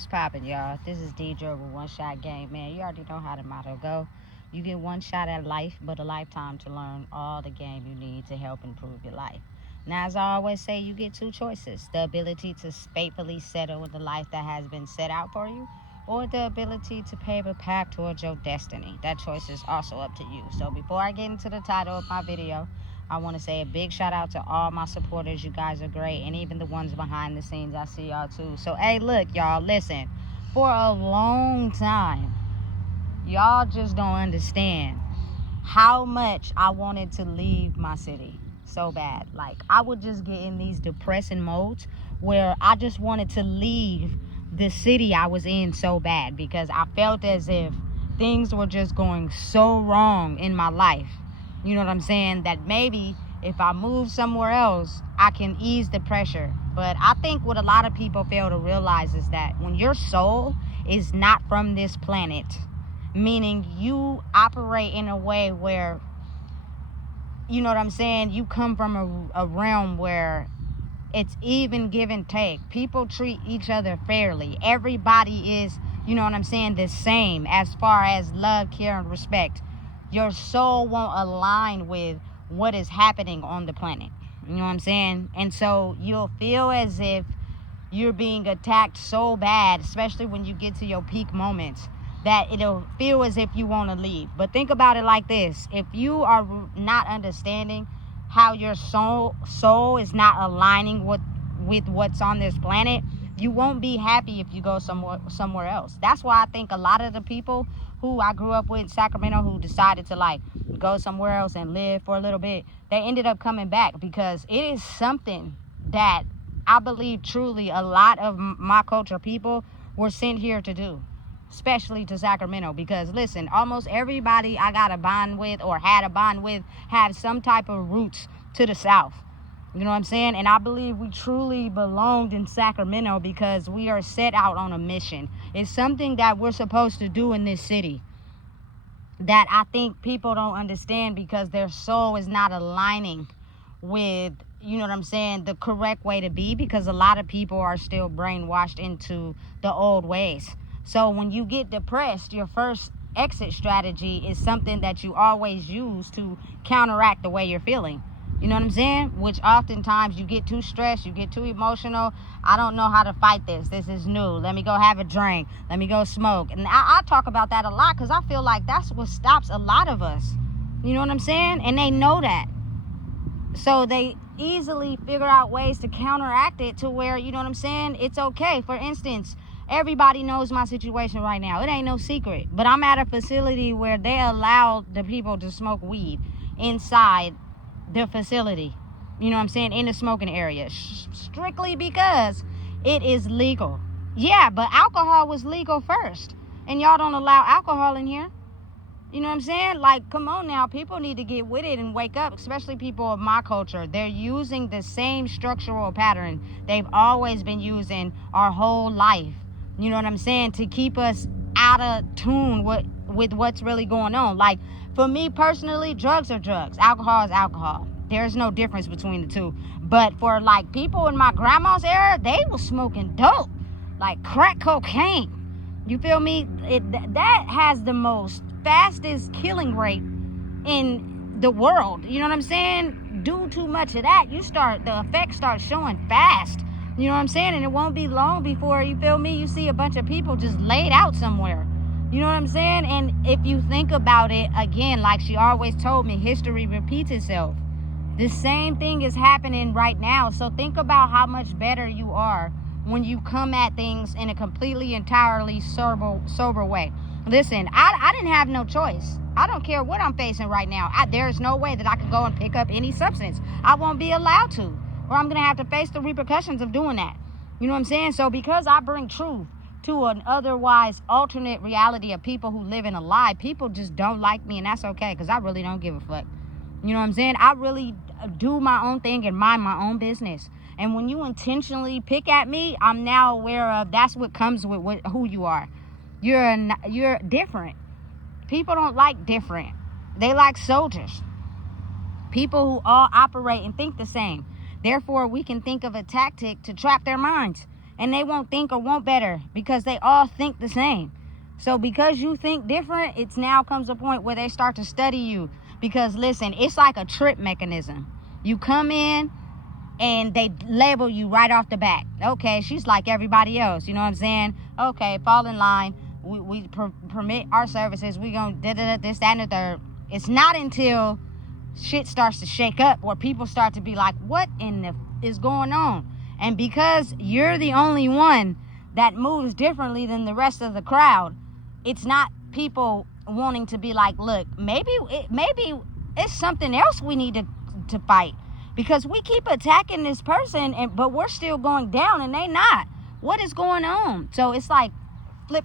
What's poppin', y'all? This is Deidre with One Shot Game. Man, you already know how the motto go. You get one shot at life, but a lifetime to learn all the game you need to help improve your life. Now, as I always say, you get two choices: the ability to faithfully settle with the life that has been set out for you, or the ability to pave a path towards your destiny. That choice is also up to you. So before I get into the title of my video, I want to say a big shout out to all my supporters. You guys are great. And even the ones behind the scenes, I see y'all too. So, hey, look, y'all, listen. For a long time, y'all just don't understand how much I wanted to leave my city so bad. Like, I would just get in these depressing modes where I just wanted to leave the city I was in so bad, because I felt as if things were just going so wrong in my life. You know what I'm saying? That maybe if I move somewhere else, I can ease the pressure. But I think what a lot of people fail to realize is that when your soul is not from this planet, meaning you operate in a way where, you know what I'm saying, you come from a realm where it's even give and take. People treat each other fairly. Everybody is, you know what I'm saying, the same as far as love, care, and respect. Your soul won't align with what is happening on the planet. You know what I'm saying? And so you'll feel as if you're being attacked so bad, especially when you get to your peak moments, that it'll feel as if you want to leave. But think about it like this: if you are not understanding how your soul is not aligning with what's on this planet, you won't be happy if you go somewhere else. That's why I think a lot of the people who I grew up with in Sacramento who decided to like go somewhere else and live for a little bit, they ended up coming back, because it is something that I believe truly a lot of my culture people were sent here to do, especially to Sacramento. Because listen, almost everybody I got a bond with or had a bond with have some type of roots to the South. You know what I'm saying? And I believe we truly belonged in Sacramento because we are set out on a mission. It's something that we're supposed to do in this city that I think people don't understand, because their soul is not aligning with, you know what I'm saying, the correct way to be, because a lot of people are still brainwashed into the old ways. So when you get depressed, your first exit strategy is something that you always use to counteract the way you're feeling. You know what I'm saying? Which oftentimes you get too stressed, you get too emotional. I don't know how to fight this. This is new. Let me go have a drink. Let me go smoke. And I talk about that a lot, because I feel like that's what stops a lot of us. You know what I'm saying? And they know that. So they easily figure out ways to counteract it to where, you know what I'm saying, it's okay. For instance, everybody knows my situation right now. It ain't no secret. But I'm at a facility where they allow the people to smoke weed inside the facility, you know what I'm saying, in the smoking area, strictly because it is legal. Yeah, but alcohol was legal first, and y'all don't allow alcohol in here. You know what I'm saying? Like, come on now, people need to get with it and wake up, especially people of my culture. They're using the same structural pattern they've always been using our whole life, you know what I'm saying, to keep us out of tune with what's really going on. Like, for me personally, drugs are drugs. Alcohol is alcohol. There's no difference between the two. But for like people in my grandma's era, they were smoking dope, like crack cocaine. You feel me? That has the most fastest killing rate in the world. You know what I'm saying? Do too much of that, the effects start showing fast. You know what I'm saying? And it won't be long before, you feel me, you see a bunch of people just laid out somewhere. You know what I'm saying? And if you think about it, again, like she always told me, history repeats itself. The same thing is happening right now. So think about how much better you are when you come at things in a completely, entirely sober way. Listen, I didn't have no choice. I don't care what I'm facing right now. There's no way that I could go and pick up any substance. I won't be allowed to, or I'm going to have to face the repercussions of doing that. You know what I'm saying? So because I bring truth to an otherwise alternate reality of people who live in a lie, people just don't like me, and that's okay, because I really don't give a fuck. You know what I'm saying? I really do my own thing and mind my own business. And when you intentionally pick at me, I'm now aware of that's what comes with who you are. You're different. People don't like different. They like soldiers. People who all operate and think the same. Therefore, we can think of a tactic to trap their minds and they won't think or want better because they all think the same. So because you think different, it's now comes a point where they start to study you. Because listen, it's like a trip mechanism. You come in and they label you right off the bat. Okay, she's like everybody else. You know what I'm saying? Okay, fall in line. We permit our services. We gonna this, that, and the third. It's not until shit starts to shake up where people start to be like, what in the is going on? And because you're the only one that moves differently than the rest of the crowd, it's not people wanting to be like, look, maybe it's something else we need to fight, because we keep attacking this person but we're still going down and they not. What is going on? So it's like flip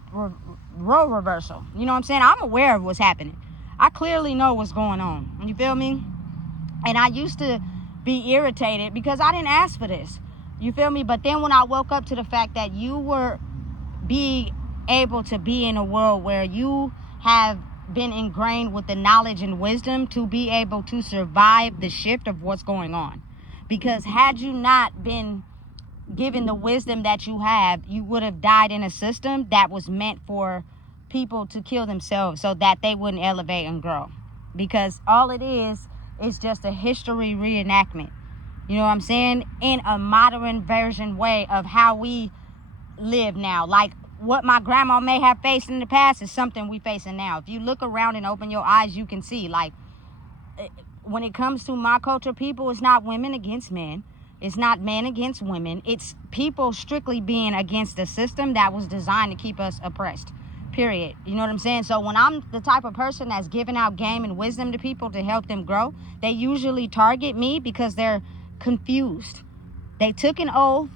role reversal. You know what I'm saying? I'm aware of what's happening. I clearly know what's going on. You feel me? And I used to be irritated because I didn't ask for this. You feel me? But then when I woke up to the fact that you were being able to be in a world where you have been ingrained with the knowledge and wisdom to be able to survive the shift of what's going on. Because had you not been given the wisdom that you have, you would have died in a system that was meant for people to kill themselves so that they wouldn't elevate and grow. Because all it is just a history reenactment. You know what I'm saying? In a modern version way of how we live now. Like what my grandma may have faced in the past is something we facing now. If you look around and open your eyes, you can see, like, when it comes to my culture, people, it's not women against men. It's not men against women. It's people strictly being against the system that was designed to keep us oppressed. Period. You know what I'm saying? So when I'm the type of person that's giving out game and wisdom to people to help them grow, they usually target me because they're confused. They took an oath.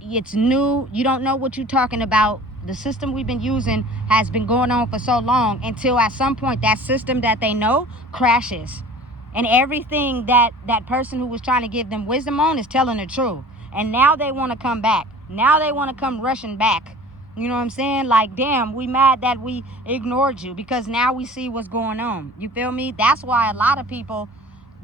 It's new. You don't know what you're talking about. The system we've been using has been going on for so long until at some point that system that they know crashes. And everything that person who was trying to give them wisdom on is telling the truth. And now they want to come back. Now they want to come rushing back. You know what I'm saying? Like, damn, we mad that we ignored you because now we see what's going on. You feel me? That's why a lot of people,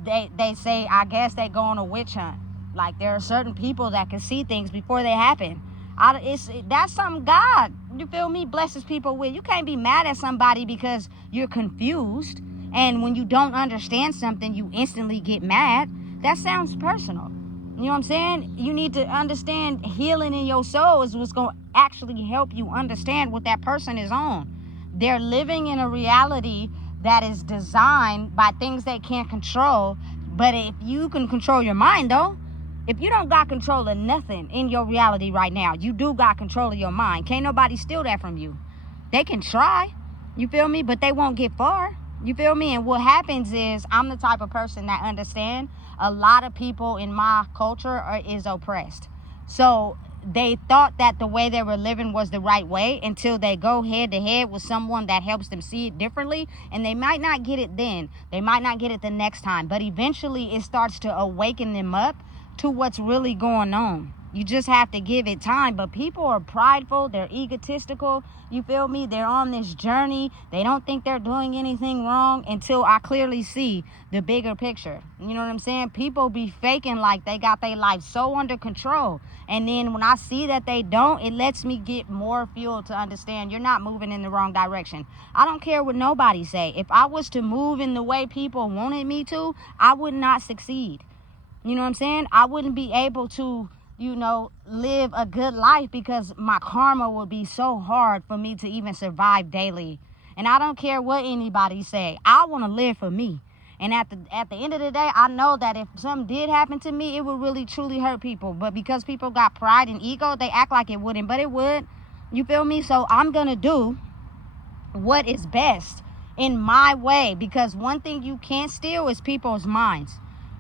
they say, I guess they go on a witch hunt. Like, there are certain people that can see things before they happen. That's something God, you feel me, blesses people with. You can't be mad at somebody because you're confused. And when you don't understand something, you instantly get mad. That sounds personal. You know what I'm saying? You need to understand healing in your soul is what's going to actually help you understand what that person is on. They're living in a reality that is designed by things they can't control. But if you can control your mind, though, if you don't got control of nothing in your reality right now, you do got control of your mind. Can't nobody steal that from you. They can try, you feel me? But they won't get far. You feel me? And what happens is I'm the type of person that understand a lot of people in my culture is oppressed. So they thought that the way they were living was the right way until they go head to head with someone that helps them see it differently. And they might not get it then. They might not get it the next time. But eventually it starts to awaken them up to what's really going on. You just have to give it time. But people are prideful. They're egotistical. You feel me? They're on this journey. They don't think they're doing anything wrong until I clearly see the bigger picture. You know what I'm saying? People be faking like they got their life so under control. And then when I see that they don't, it lets me get more fuel to understand you're not moving in the wrong direction. I don't care what nobody say. If I was to move in the way people wanted me to, I would not succeed. You know what I'm saying? I wouldn't be able to, live a good life because my karma would be so hard for me to even survive daily. And I don't care what anybody say. I want to live for me. And at the end of the day, I know that if something did happen to me, it would really truly hurt people. But because people got pride and ego, they act like it wouldn't, but it would. You feel me? So I'm going to do what is best in my way, because one thing you can't steal is people's minds.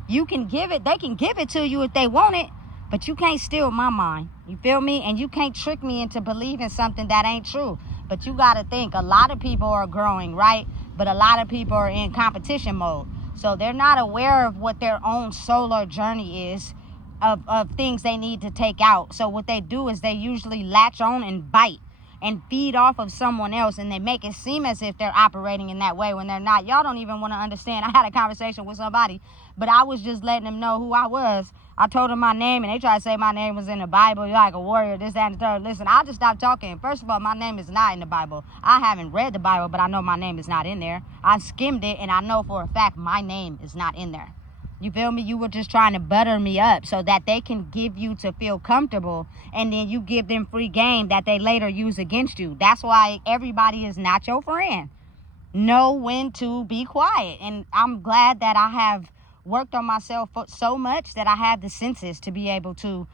You can give it, they can give it to you if they want it, but you can't steal my mind. You feel me? And you can't trick me into believing something that ain't true. But you got to think, a lot of people are growing, right? But a lot of people are in competition mode. So they're not aware of what their own solar journey is of things they need to take out. So what they do is they usually latch on and bite. and feed off of someone else, and they make it seem as if they're operating in that way when they're not. Y'all don't even want to understand. I had a conversation with somebody, but I was just letting them know who I was. I told them my name, and they tried to say my name was in the Bible. You're like a warrior, this, that, and the third. Listen, I'll just stop talking. First of all, my name is not in the Bible. I haven't read the Bible, but I know my name is not in there. I skimmed it, and I know for a fact my name is not in there. You feel me? You were just trying to butter me up so that they can give you to feel comfortable, and then you give them free game that they later use against you. That's why everybody is not your friend. Know when to be quiet. And I'm glad that I have worked on myself so much that I have the senses to be able to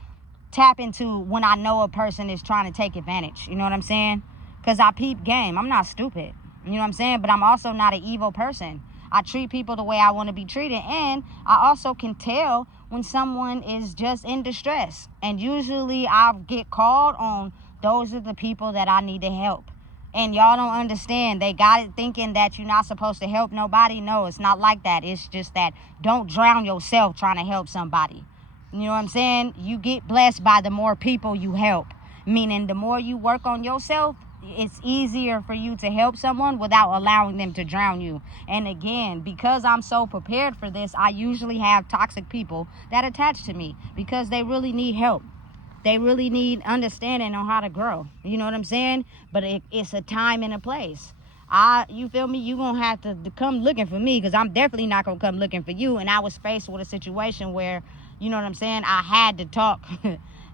tap into when I know a person is trying to take advantage. You know what I'm saying? Because I peep game. I'm not stupid. You know what I'm saying? But I'm also not an evil person. I treat people the way I want to be treated. And I also can tell when someone is just in distress. And usually I get called on those are the people that I need to help. And y'all don't understand. They got it thinking that you're not supposed to help nobody. No, it's not like that. It's just that don't drown yourself trying to help somebody. You know what I'm saying? You get blessed by the more people you help. Meaning the more you work on yourself, it's easier for you to help someone without allowing them to drown you. And again, because I'm so prepared for this, I usually have toxic people that attach to me because they really need help. They really need understanding on how to grow. You know what I'm saying? But it's a time and a place. You feel me? You gonna have to come looking for me because I'm definitely not gonna come looking for you. And I was faced with a situation where, you know what I'm saying, I had to talk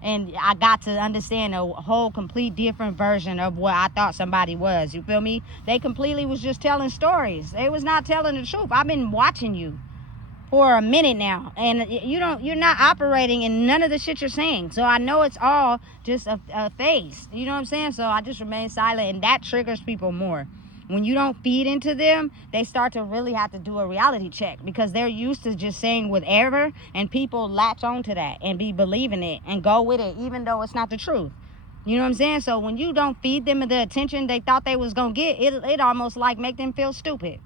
and I got to understand a whole complete different version of what I thought somebody was. You feel me? They completely was just telling stories. They was not telling the truth. I've been watching you for a minute now, and you're not operating in none of the shit you're saying. So I know it's all just a phase. You know what I'm saying? So I just remain silent, and that triggers people more. When you don't feed into them, they start to really have to do a reality check because they're used to just saying whatever, and people latch on to that and be believing it and go with it even though it's not the truth. You know what I'm saying? So when you don't feed them the attention they thought they was gonna get, it almost like make them feel stupid.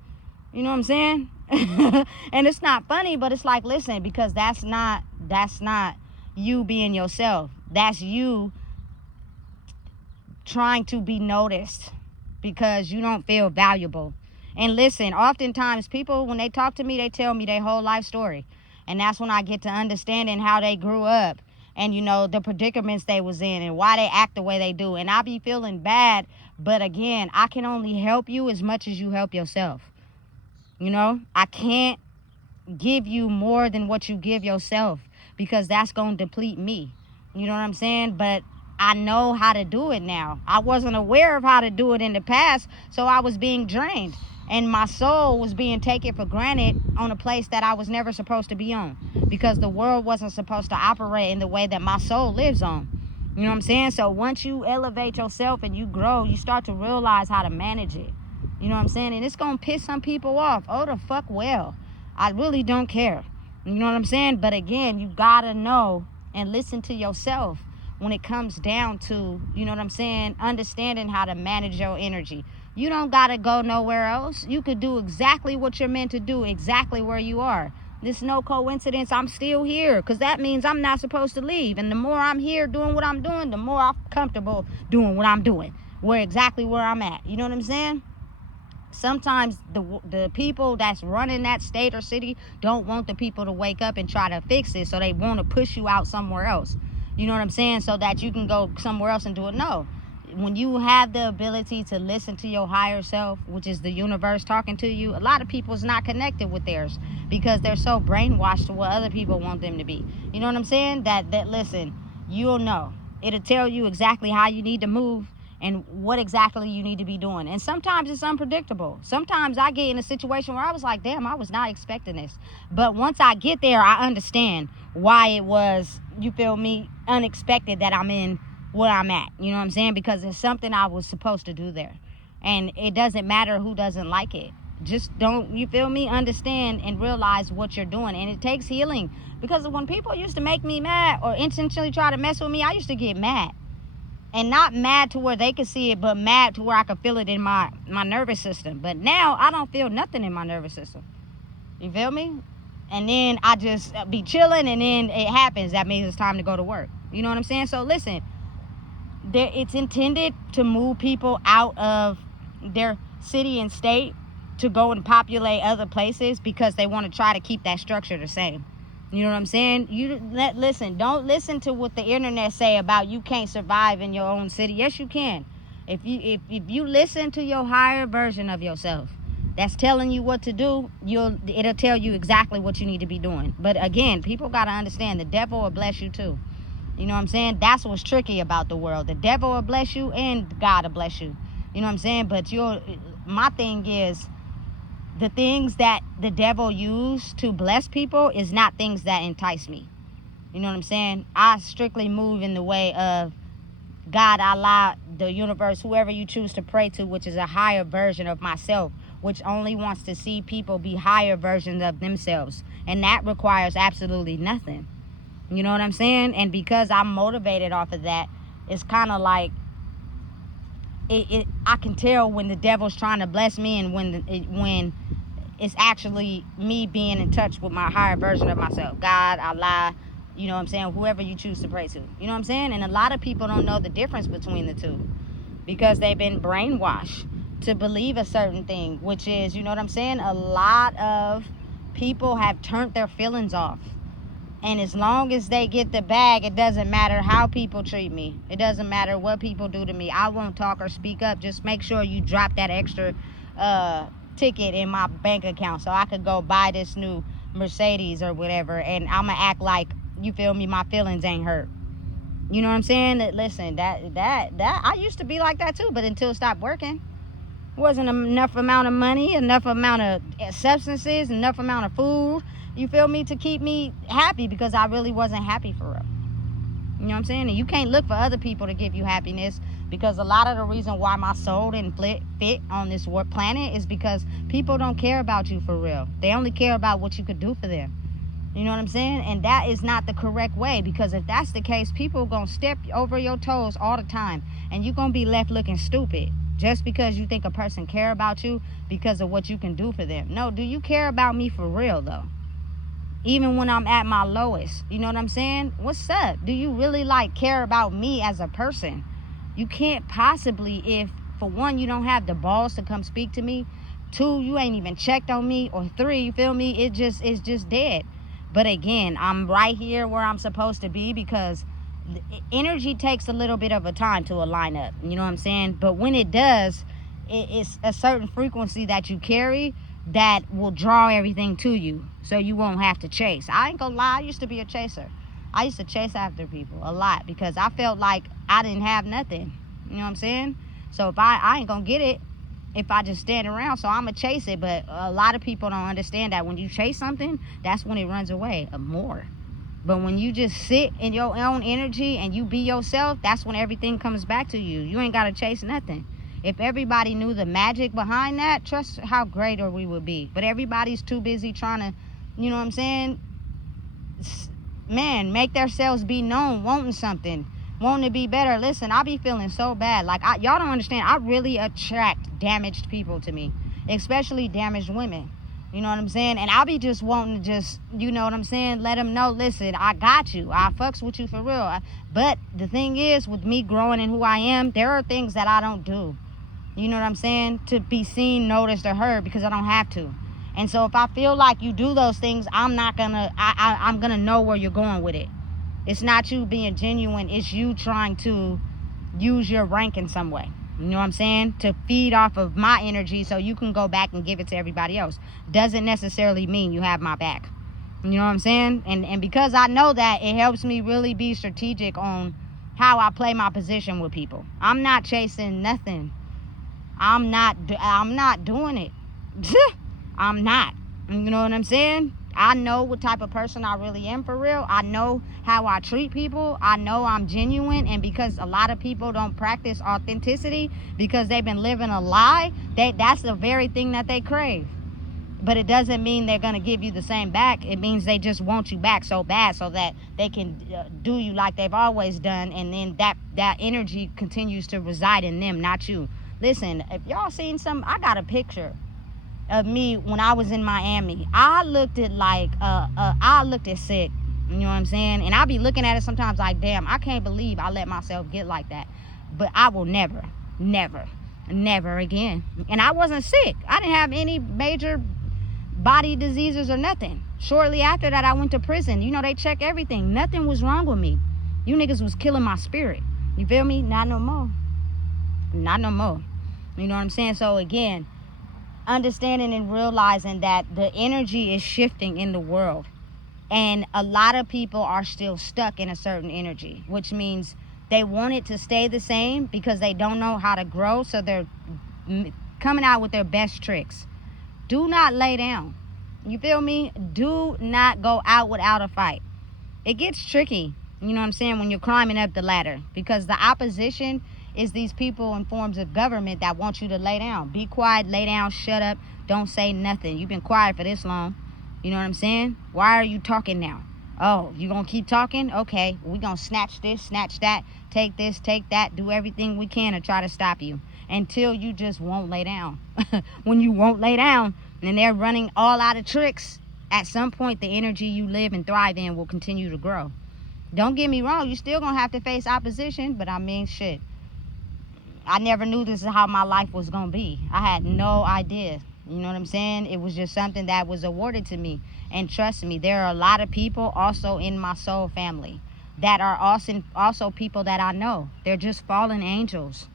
You know what I'm saying? And it's not funny, but it's like, listen, because that's not you being yourself. That's you trying to be noticed because you don't feel valuable. And listen, oftentimes people, when they talk to me, they tell me their whole life story. And that's when I get to understanding how they grew up and, you know, the predicaments they was in and why they act the way they do. And I be feeling bad, but again, I can only help you as much as you help yourself. You know, I can't give you more than what you give yourself because that's going to deplete me. You know what I'm saying? But I know how to do it now. I wasn't aware of how to do it in the past, so I was being drained. And my soul was being taken for granted on a place that I was never supposed to be on because the world wasn't supposed to operate in the way that my soul lives on. You know what I'm saying? So once you elevate yourself and you grow, you start to realize how to manage it. You know what I'm saying? And it's going to piss some people off. Oh, the fuck well. I really don't care. You know what I'm saying? But again, you got to know and listen to yourself when it comes down to, you know what I'm saying, understanding how to manage your energy. You don't got to go nowhere else. You could do exactly what you're meant to do, exactly where you are. There's no coincidence I'm still here because that means I'm not supposed to leave. And the more I'm here doing what I'm doing, the more I'm comfortable doing what I'm doing. Exactly where I'm at. You know what I'm saying? Sometimes the people that's running that state or city don't want the people to wake up and try to fix it, so they want to push you out somewhere else. You know what I'm saying? So that you can go somewhere else and do it. No. When you have the ability to listen to your higher self, which is the universe talking to you, a lot of people is not connected with theirs because they're so brainwashed to what other people want them to be. You know what I'm saying? That listen, you'll know. It'll tell you exactly how you need to move and what exactly you need to be doing. And sometimes it's unpredictable. Sometimes I get in a situation where I was like, damn, I was not expecting this. But once I get there, I understand why it was, you feel me, unexpected that I'm in where I'm at. You know what I'm saying? Because it's something I was supposed to do there. And it doesn't matter who doesn't like it. Just don't, you feel me, understand and realize what you're doing. And it takes healing. Because when people used to make me mad or intentionally try to mess with me, I used to get mad. And not mad to where they could see it, but mad to where I could feel it in my nervous system. But now I don't feel nothing in my nervous system. You feel me? And then I just be chilling and then it happens. That means it's time to go to work. You know what I'm saying? So listen, it's intended to move people out of their city and state to go and populate other places because they want to try to keep that structure the same. You know what I'm saying? Listen, don't listen to what the internet say about you can't survive in your own city. Yes, you can. If you listen to your higher version of yourself that's telling you what to do, it'll tell you exactly what you need to be doing. But again, people got to understand the devil will bless you too. You know what I'm saying? That's what's tricky about the world. The devil will bless you and God will bless you. You know what I'm saying? But my thing is, the things that the devil used to bless people is not things that entice me. You know what I'm saying? I strictly move in the way of God, Allah, the universe, whoever you choose to pray to, which is a higher version of myself, which only wants to see people be higher versions of themselves. And that requires absolutely nothing. You know what I'm saying? And because I'm motivated off of that, it's kind of like I can tell when the devil's trying to bless me and when it's actually me being in touch with my higher version of myself. God, Allah, you know what I'm saying? Whoever you choose to pray to. You know what I'm saying? And a lot of people don't know the difference between the two because they've been brainwashed to believe a certain thing, which is, you know what I'm saying? A lot of people have turned their feelings off. And as long as they get the bag, it doesn't matter how people treat me. It doesn't matter what people do to me. I won't talk or speak up. Just make sure you drop that extra ticket in my bank account so I could go buy this new Mercedes or whatever. And I'm going to act like, you feel me, my feelings ain't hurt. You know what I'm saying? Listen, that I used to be like that too, but until it stopped working. Wasn't enough amount of money, enough amount of substances, enough amount of food, you feel me, to keep me happy because I really wasn't happy for real. You know what I'm saying? And you can't look for other people to give you happiness because a lot of the reason why my soul didn't fit on this planet is because people don't care about you for real. They only care about what you could do for them. You know what I'm saying? And that is not the correct way, because if that's the case, people are going to step over your toes all the time and you're going to be left looking stupid. Just because you think a person care about you because of what you can do for them. No, do you care about me for real though? Even when I'm at my lowest, you know what I'm saying? What's up? Do you really care about me as a person? You can't possibly, if for one, you don't have the balls to come speak to me. Two, you ain't even checked on me. Or three, you feel me? It's just dead. But again, I'm right here where I'm supposed to be because energy takes a little bit of a time to align up. You know what I'm saying? But when it does, it's a certain frequency that you carry that will draw everything to you so you won't have to chase. I ain't gonna lie, I used to be a chaser. I used to chase after people a lot because I felt like I didn't have nothing. You know what I'm saying? So if I ain't gonna get it if I just stand around, so I'm gonna chase it. But a lot of people don't understand that when you chase something, that's when it runs away more. But when you just sit in your own energy and you be yourself, that's when everything comes back to you. You ain't got to chase nothing. If everybody knew the magic behind that, trust how greater we would be. But everybody's too busy trying to, you know what I'm saying? Man, make themselves be known, wanting something, wanting to be better. Listen, I be feeling so bad. Y'all don't understand. I really attract damaged people to me, especially damaged women. You know what I'm saying? And I'll be just wanting to you know what I'm saying, let them know, listen, I got you. I fucks with you for real. But the thing is, with me growing in who I am, there are things that I don't do. You know what I'm saying? To be seen, noticed, or heard because I don't have to. And so if I feel like you do those things, I'm gonna know where you're going with it. It's not you being genuine. It's you trying to use your rank in some way. You know what I'm saying? To feed off of my energy so you can go back and give it to everybody else. Doesn't necessarily mean you have my back. You know what I'm saying? And because I know that, it helps me really be strategic on how I play my position with people. I'm not chasing nothing. I'm not doing it. I'm not. You know what I'm saying? I know what type of person I really am for real. I know how I treat people. I know I'm genuine. And because a lot of people don't practice authenticity because they've been living a lie, that's the very thing that they crave. But it doesn't mean they're going to give you the same back. It means they just want you back so bad so that they can do you like they've always done. And then that energy continues to reside in them, not you. Listen, if y'all seen I got a picture of me when I was in Miami. I looked at sick. You know what I'm saying? And I be looking at it sometimes like, damn, I can't believe I let myself get like that. But I will never, never again. And I wasn't sick. I didn't have any major body diseases or nothing. Shortly after that, I went to prison. You know, they check everything. Nothing was wrong with me. You niggas was killing my spirit. You feel me? Not no more. Not no more. You know what I'm saying? So again, understanding and realizing that the energy is shifting in the world. And a lot of people are still stuck in a certain energy, which means they want it to stay the same because they don't know how to grow. So they're coming out with their best tricks. Do not lay down. You feel me? Do not go out without a fight. It gets tricky, you know what I'm saying, when you're climbing up the ladder, because the opposition is these people in forms of government that want you to lay down. Be quiet, lay down, shut up, don't say nothing. You've been quiet for this long. You know what I'm saying? Why are you talking now? Oh, you gonna keep talking? Okay, we gonna snatch this, snatch that, take this, take that, do everything we can to try to stop you until you just won't lay down. When you won't lay down and they're running all out of tricks, at some point the energy you live and thrive in will continue to grow. Don't get me wrong, you still gonna have to face opposition, but I mean, shit, I never knew this is how my life was gonna be. I had no idea. You know what I'm saying? It was just something that was awarded to me. And trust me, there are a lot of people also in my soul family that are also people that I know. They're just fallen angels.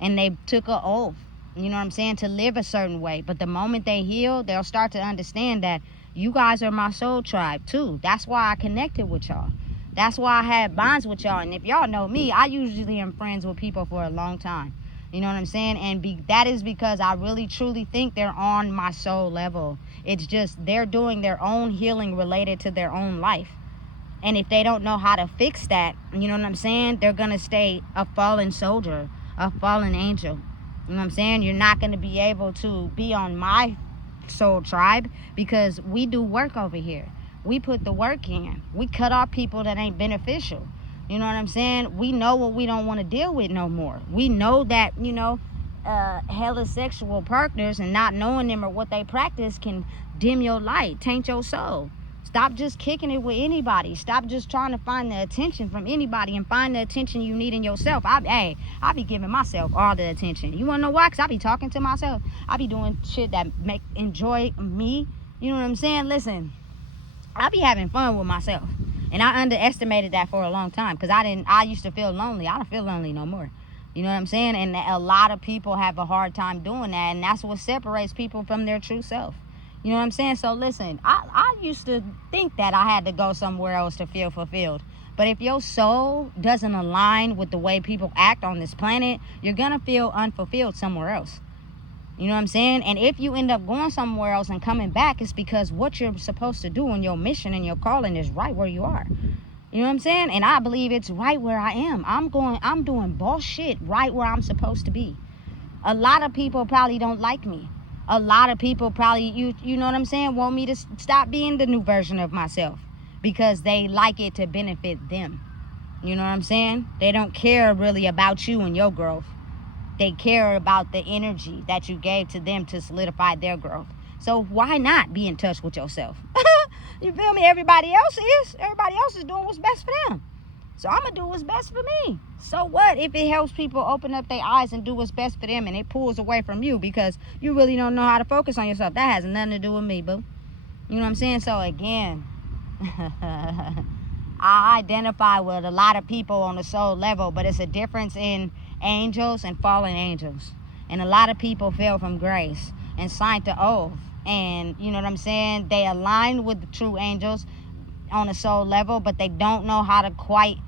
And they took an oath, you know what I'm saying, to live a certain way. But the moment they heal, they'll start to understand that you guys are my soul tribe too. That's why I connected with y'all. That's why I had bonds with y'all. And if y'all know me, I usually am friends with people for a long time. You know what I'm saying? And that is because I really truly think they're on my soul level. It's just they're doing their own healing related to their own life. And if they don't know how to fix that, you know what I'm saying, they're going to stay a fallen soldier, a fallen angel. You know what I'm saying? You're not going to be able to be on my soul tribe because we do work over here. We put the work in. We cut off people that ain't beneficial. You know what I'm saying? We know what we don't want to deal with no more. We know that, you know, heterosexual partners and not knowing them or what they practice can dim your light, taint your soul. Stop just kicking it with anybody. Stop just trying to find the attention from anybody and find the attention you need in yourself. I be giving myself all the attention. You want to know why? Because I be talking to myself. I be doing shit that enjoy me. You know what I'm saying? Listen, I be having fun with myself. And I underestimated that for a long time because I used to feel lonely. I don't feel lonely no more. You know what I'm saying? And a lot of people have a hard time doing that. And that's what separates people from their true self. You know what I'm saying? So listen, I used to think that I had to go somewhere else to feel fulfilled. But if your soul doesn't align with the way people act on this planet, you're going to feel unfulfilled somewhere else. You know what I'm saying? And if you end up going somewhere else and coming back, it's because what you're supposed to do and your mission and your calling is right where you are. You know what I'm saying? And I believe it's right where I am. I'm doing boss shit right where I'm supposed to be. A lot of people probably don't like me. A lot of people probably, you know what I'm saying, want me to stop being the new version of myself because they like it to benefit them. You know what I'm saying? They don't care really about you and your growth. They care about the energy that you gave to them to solidify their growth. So why not be in touch with yourself? You feel me? Everybody else is doing what's best for them. So I'm going to do what's best for me. So what if it helps people open up their eyes and do what's best for them and it pulls away from you because you really don't know how to focus on yourself? That has nothing to do with me, boo. You know what I'm saying? So again, I identify with a lot of people on the soul level, but it's a difference in angels and fallen angels. And a lot of people fell from grace and signed the oath. And you know what I'm saying? They align with the true angels on a soul level, but they don't know how to quite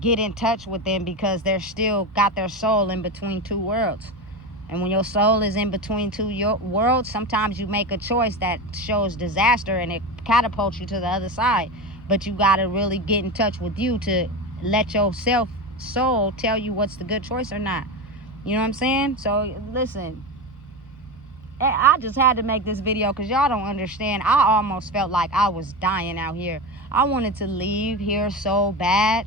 get in touch with them because they're still got their soul in between two worlds. And when your soul is in between two worlds, sometimes you make a choice that shows disaster and it catapults you to the other side. But you got to really get in touch with you to let your soul tell you what's the good choice or not. You know what I'm saying? So listen, I just had to make this video because y'all don't understand. I almost felt like I was dying out here. I wanted to leave here so bad.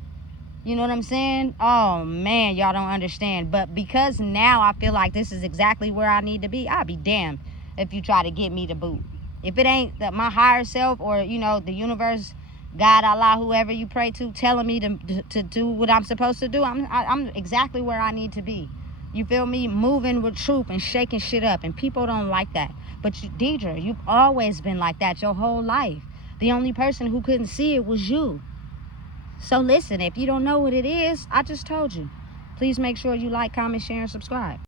You know what I'm saying? Oh man, y'all don't understand. But because now I feel like this is exactly where I need to be, I'll be damned if you try to get me to boot. If it ain't my higher self or, you know, the universe God, Allah, whoever you pray to, telling me to do what I'm supposed to do, I'm exactly where I need to be. You feel me? Moving with truth and shaking shit up. And people don't like that. But you, Deidre, you've always been like that your whole life. The only person who couldn't see it was you. So listen, if you don't know what it is, I just told you. Please make sure you like, comment, share, and subscribe.